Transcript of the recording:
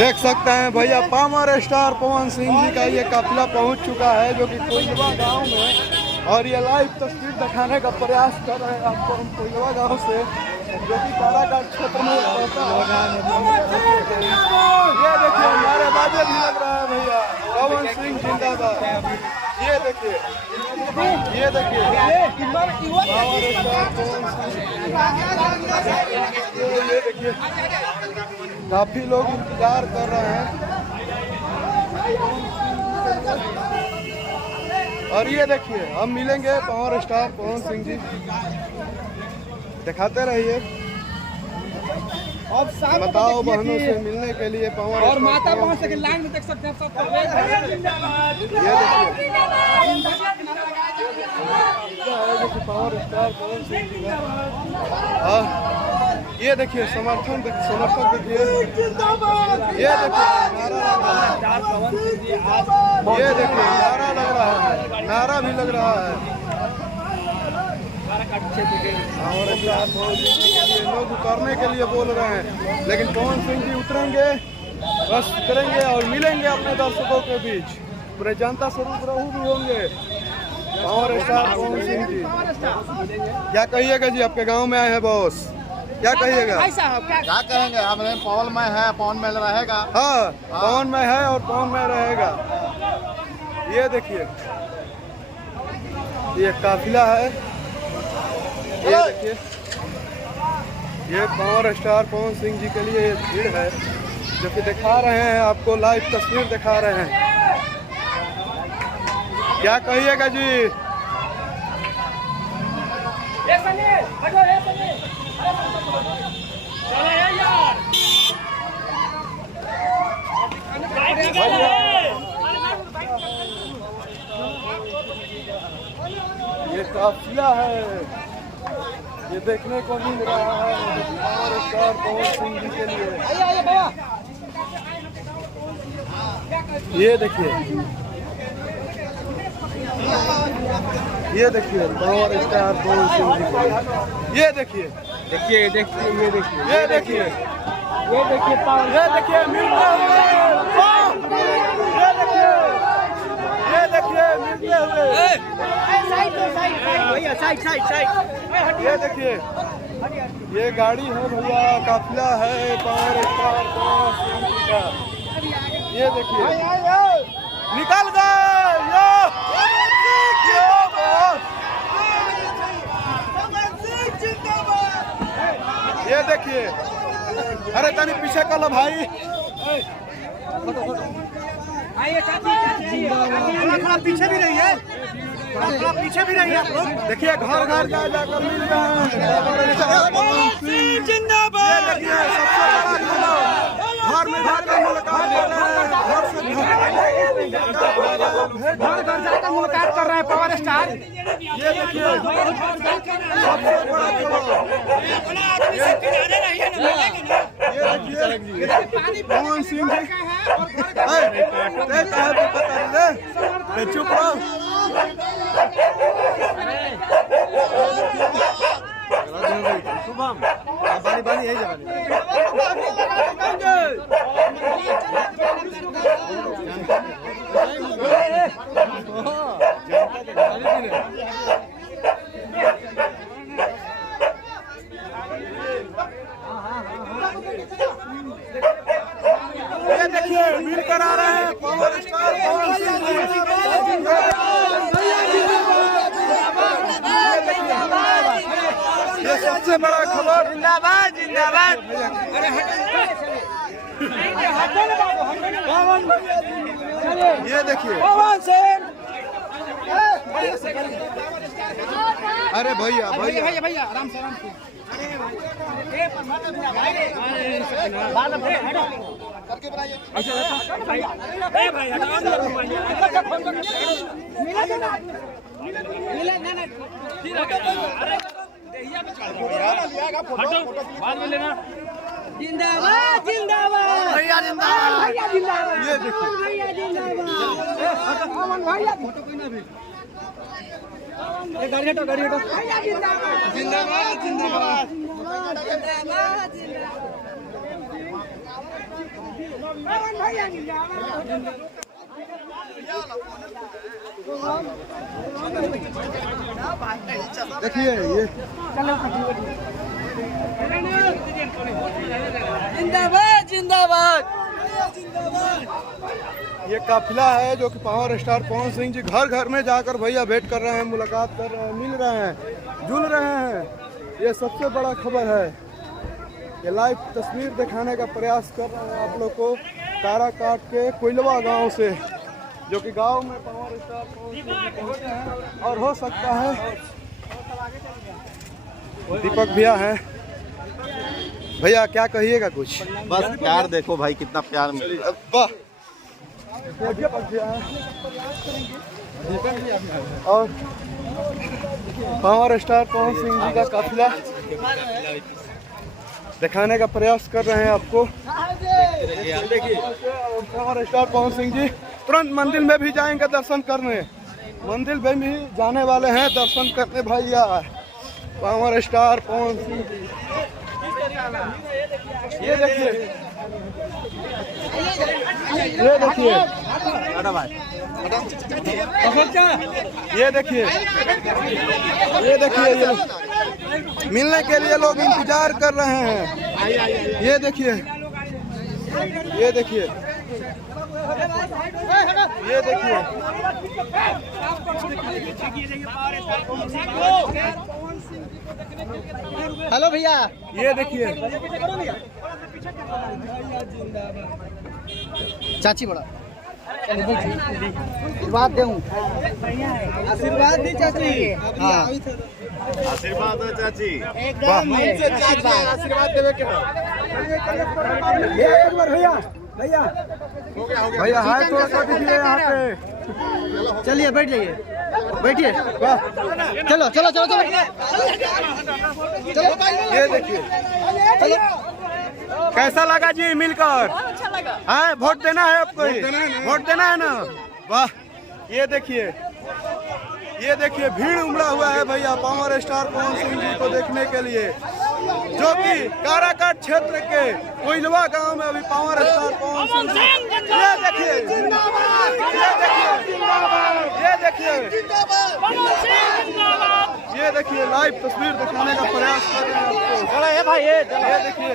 देख सकते हैं भैया पावर स्टार पवन सिंह जी का ये काफिला पहुंच चुका है जो कि कोइलवा गांव में, और ये लाइव तस्वीर दिखाने का प्रयास कर रहे हैं आपको हम कोइलवा गांव से, जो कि कारागार क्षेत्र में पड़ता है। ये देखिए हमारे बाजे भी लग रहा है भैया, पवन सिंह जिंदाबाद। ये देखिए पावर स्टार पवन सिंह, ये देखिए काफी लोग इंतजार कर रहे हैं। और ये देखिए हम मिलेंगे पावर स्टार पवन सिंह जी, दिखाते रहिए। बताओ बहनों से मिलने के लिए पावर और माता पहुंच सके लाइन में देख सकते हैं सब। ये पावर स्टार पवन सिंह जी का, ये देखिए समर्थक देखिए, ये देखिए नारा लग रहा है, नारा भी लग रहा है। और लोग उतरने के लिए बोल रहे हैं, लेकिन पवन सिंह जी उतरेंगे, बस उतरेंगे और मिलेंगे अपने दर्शकों के बीच, पूरे जनता स्वरूप रहू भी होंगे पावर स्टार पवन सिंह जी। क्या कहिएगा जी, आपके गांव में आए हैं बॉस, क्या कहिएगा? क्या कहेंगे, हमारे पवन में है, पवन में रहेगा। हाँ पवन में है और पवन में रहेगा। ये देखिए ये काफिला है, ये देखिए ये पावर स्टार पवन सिंह जी के लिए भीड़ है, जो कि दिखा रहे हैं आपको, लाइव तस्वीर दिखा रहे हैं। क्या कहिएगा जी? ये काफिला है, ये देखने को मिल रहा है पावर स्टार पवन सिंह जी के लिए। ये देखिए पावर स्टार पवन सिंह जी के लिए। ये देखिए देखिए देखिए ये देखिए ये देखिए ये देखिए ये देखिए मिलते हुए, ये देखिए मिलते हुए, ये देखिए ये गाड़ी है भैया, काफिला है पावर स्टार पवन सिंह जी का। ये देखिए निकल गए, ये देखिए, अरे तनी पीछे कर लो भाई, थोड़ा पीछे भी रही है, थोड़ा पीछे भी रही है आप लोग। देखिए घर घर जाकर मिल रहे हैं जिंदाबाद। घर में जाकर मुलाकात कर रहे हैं, घर घर जाकर मुलाकात कर रहे हैं पावर स्टार। ये देखिए सबसे बड़ा पवन सिंह जी, चुप रहो। शुभम बानी बानी यही ये देखिए मिलकर आ रहे हैं पावर स्टार पवन सिंह जी। ये सबसे बड़ा खबर, जिंदाबाद जिंदाबाद। ये देखिए पवन सिंह, अरे भैया भैया भैया भैया आराम से आराम से। बाद में लेना। जिंदाबाद जिंदाबाद भैया जिंदाबाद, भैया जिंदाबाद, ये देखिए भैया जिंदाबाद, पवन भैया फोटो कोई ना भी, गाड़ी हटो भैया जिंदाबाद जिंदाबाद जिंदाबाद। जिंदाबाद जिंदाबाद। देखिए ये जिंदाबाद जिंदाबाद। ये काफिला है जो कि पावर स्टार पवन सिंह जी घर घर में जाकर भैया भेंट कर रहे हैं, मुलाकात कर रहे हैं, मिल रहे हैं, जुल रहे हैं। ये सबसे बड़ा खबर है। ये लाइव तस्वीर दिखाने का प्रयास कर रहे हैं आप लोग को काराकाट के कोइलवा गांव से, जो कि गांव में पावर स्टार पवन सिंह जी पहुंचे हैं। और हो सकता है दीपक भैया है। भैया क्या कहिएगा कुछ? बस प्यार देखो भाई, कितना प्यार मिल रहा है। वाह, दीपक भैया है और पावर स्टार पवन सिंह जी का काफिला दिखाने का प्रयास कर रहे हैं आपको। पावर स्टार पवन सिंह जी तुरंत मंदिर में भी जाएंगे दर्शन करने, मंदिर में भी जाने वाले हैं दर्शन करने भैया पावर स्टार पवन सिंह जी। ये देखिए, ये देखिए, ये देखिए, ये देखिए, ये मिलने के लिए लोग इंतजार कर रहे हैं। ये देखिए, ये देखिए, ये देखिए, हेलो भैया, ये देखिए, चाची बड़ा आशीर्वाद दूँ, आशीर्वाद दी चाची। हाँ आशीर्वाद है चाची। आशीर्वाद देवे के भैया भैया भैया हाथ थोड़ा सा दीजिए यहाँ पे। चलिए बैठ जाइए, बैठिए। चलो चलो चलो चलो चलो। ये देखिए, कैसा लगा जी मिलकर? अच्छा लगा। हाँ, वोट देना है आपको, वोट देना है ना? वाह, ये देखिए, ये देखिए भीड़ उमड़ा हुआ है भैया पावर स्टार पवन सिंह जी को देखने के लिए, जो कि काराकाट क्षेत्र के कोइलवा गांव में अभी पावर स्टार पवन सिंह जी। ये देखिए, ये देखिए, ये देखिए लाइव तस्वीर दिखाने का प्रयास कर रहे हैं आपको। ये देखिए,